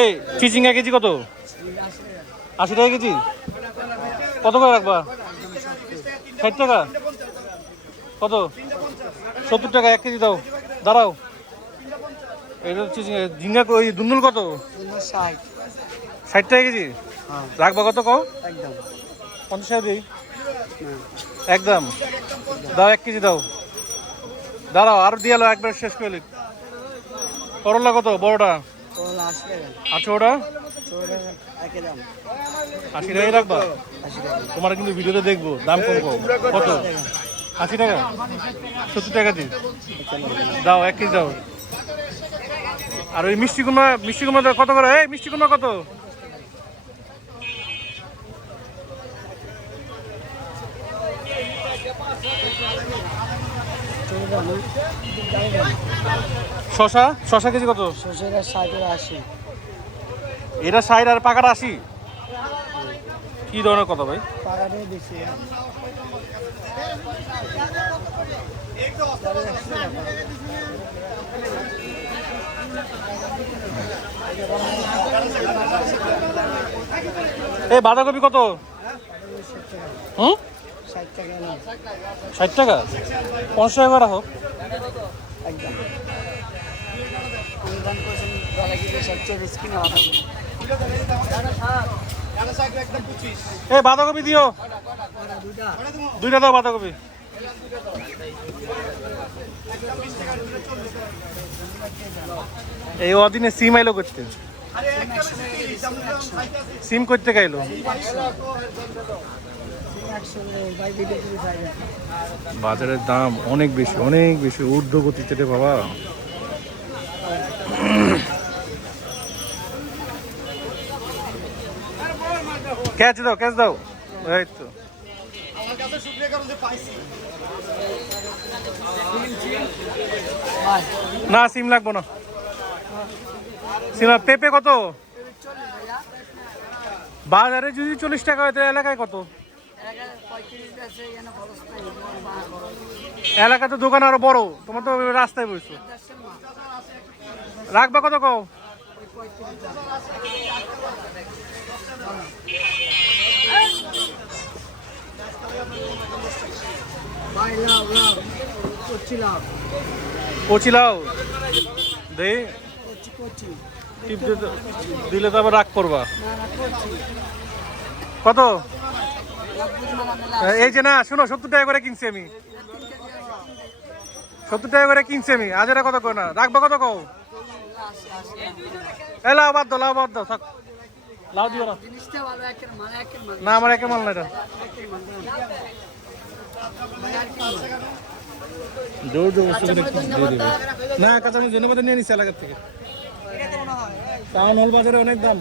এই, চিচিঙ্গা কেজি কত? আশি টাকা কেজি? কত করে রাখবা? ষাট টাকা? কত? সত্তর টাকা, এক কেজি দাও। দাঁড়াও। এটা হচ্ছে ঝিঙ্গা ওই দুন্দুল কত? ষাট টাকা কেজি? রাখবা কত কও? পঞ্চাশ টাকা দিই। একদম। দাও, এক কেজি দাও। দাঁড়াও, আর দিয়ালো একবার শেষ করে করলা কত, বড়টা? আছো ওটা আশি টাকাই রাখবা? তোমার কিন্তু ভিডিওতে দেখব দাম কম কত? আশি টাকা? সত্তর টাকা দিন দাও এক কেজি দাও। আর ওই মিষ্টি কুমড়া মিষ্টি কুমড়া কত করে? এই মিষ্টি কুমড়া কত? শশা? শশা কেজি কত? শশুরা ষাট আর আশি। এটা ষাট আর পাকাটা আশি? কি ধরনের কথা ভাই? পাকাটাই বেশি এই বাঁধাকপি কত? হুম? ষাট টাকা। পঞ্চাশ টাকা করে হোক। এই বাঁধাকপি দিও। দুইটা দাও বাঁধাকপি। এই অদিনে সিম আইলো করতে। সিম করতে খাই বাজারের দাম অনেক বেশি অনেক বেশি। ঊর্ধ্বগতিতে রে বাবা। ক্যাচ দাও ক্যাচ দাও। এই তো। না সিম লাগবো না। সিম, পেঁপে কত? বাজারে যদি চল্লিশ টাকা হয় এলাকায় কত? এলাকা তো দোকান আরও বড়, তোমার তো রাস্তায় বসছো। রাখবা কত কও? লাভ লাভ কচি টিপ দিলে তো আবার রাগ করবা। না না করছি কত এই যে না শোনো সত্তর টাকা করে কিনছি আমি। সত্তর টাকা করে কিনছি আমি। আজ কত কো না? রাখবা কত কও? এ লাও বাদ দাও লাও বাদ দাও থাক। লাও দিও না। জিনিসটা ভালো একের মাল একের মাল না আমার একে মাল না এটা একের জোর জোর না কাঁচামরিচ ধন্যবাদ নিয়ে নিচ্ছি এলাকার থেকে। টাউন হল বাজারে অনেক দাম।